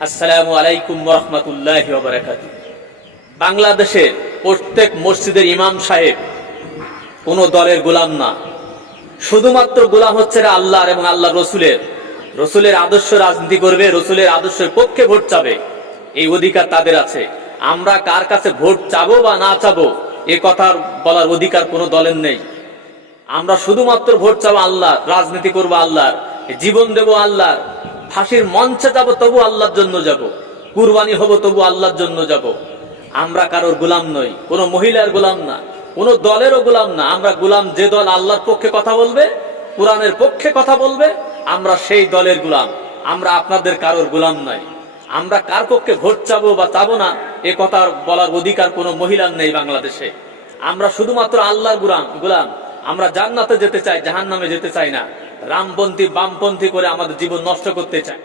আসসালামু আলাইকুম ওয়া রাহমাতুল্লাহি ওয়া বারাকাতুহু। বাংলাদেশের প্রত্যেক মসজিদের ইমাম সাহেব কোন দলের গোলাম না, শুধুমাত্র গোলাম হচ্ছে আল্লাহর এবং আল্লাহ রসুলের আদর্শ রাজনীতি করবে, রসুলের আদর্শের পক্ষে ভোট চাবে, এই অধিকার তাদের আছে। আমরা কার কাছে ভোট চাবো বা না চাবো এ কথার বলার অধিকার কোনো দলের নেই। আমরা শুধুমাত্র ভোট চাবো আল্লাহ, রাজনীতি করবো আল্লাহর, জীবন দেবো আল্লাহর, ফাঁসির মঞ্চে যাবো তবু আল্লাহর জন্য যাব, কুরবানি হব তবু আল্লাহর জন্য যাব। আমরা কারোর গোলাম নই, কোনো মহিলার গোলাম না, কোনো দলেরও গোলাম না। আমরা গোলাম যে দল আল্লাহর পক্ষে কথা বলবে, কোরআনের পক্ষে কথা বলবে, আমরা সেই দলের গোলাম। আমরা আপনাদের কারোর গোলাম নাই। আমরা কার পক্ষে ভোট চাবো বা চাবো না এ কথা বলার অধিকার কোনো মহিলার নেই বাংলাদেশে। আমরা শুধুমাত্র আল্লাহর গোলাম। আমরা জান্নাতে যেতে চাই, জাহান্নামে যেতে চাই না। রামপন্থী বামপন্থী করে আমাদের জীবন নষ্ট করতে চাই।